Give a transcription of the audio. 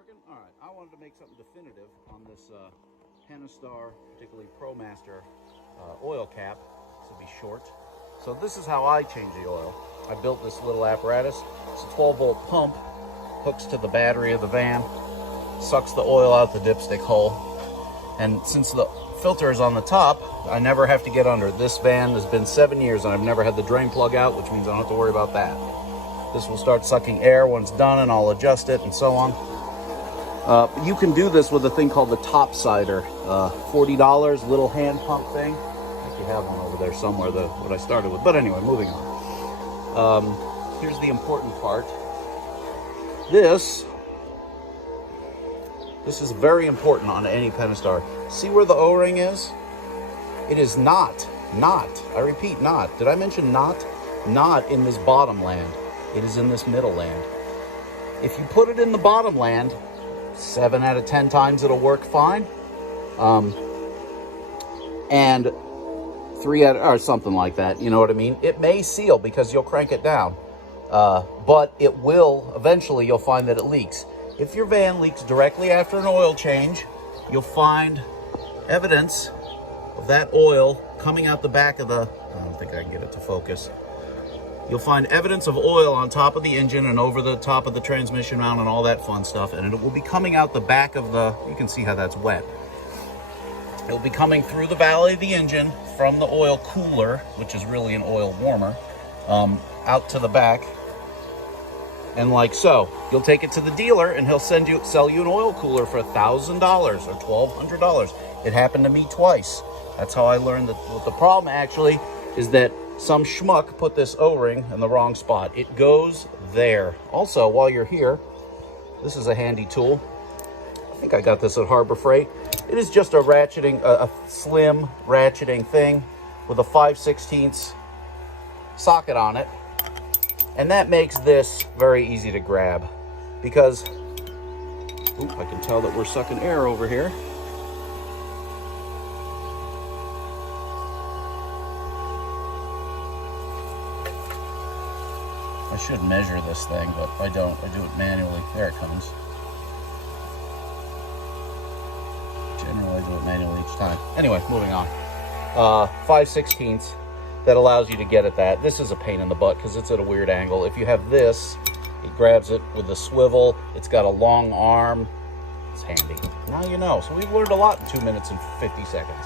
working? All right, I wanted to make something definitive on this Pentastar, particularly Promaster oil cap. This will be short. So this is how I change the oil. I built this little apparatus. It's a 12-volt pump, hooks to the battery of the van, sucks the oil out the dipstick hole. And since the filter is on the top, I never have to get under. This van has been 7 years and I've never had the drain plug out, which means I don't have to worry about that. This will start sucking air when it's done, and I'll adjust it and so on. You can do this with a thing called the Topsider, $40 little hand pump thing. I think you have one over there somewhere, what I started with. But anyway, moving on. Here's the important part. This is very important on any Pentastar. See where the O-ring is? It is not, I repeat, not. Did I mention not? Not in this bottom land. It is in this middle land. If you put it in the bottom land, 7 out of 10 times it'll work fine. And 3 out, or something like that, you know what I mean? It may seal because you'll crank it down. But it will, eventually you'll find that it leaks. If your van leaks directly after an oil change, you'll find evidence of that oil coming out the back of the, I don't think I can get it to focus. You'll find evidence of oil on top of the engine and over the top of the transmission mount and all that fun stuff. And it will be coming out the back of the, you can see how that's wet. It'll be coming through the valley of the engine from the oil cooler, which is really an oil warmer, out to the back. And like so, you'll take it to the dealer and he'll sell you an oil cooler for $1,000 or $1,200. It happened to me twice. That's how I learned that. What the problem actually is that some schmuck put this O-ring in the wrong spot. It goes there. Also, while you're here, this is a handy tool. I think I got this at Harbor Freight. It is just a ratcheting, a slim ratcheting thing with a 5/16 socket on it. And that makes this very easy to grab because, oop, I can tell that we're sucking air over here. I should measure this thing, but I don't. I do it manually. There it comes. Generally, I do it manually each time. Anyway, moving on. 5/16 that allows you to get at that. This is a pain in the butt because it's at a weird angle. If you have this, it grabs it with a swivel. It's got a long arm. It's handy. Now you know. So we've learned a lot in 2 minutes and 50 seconds.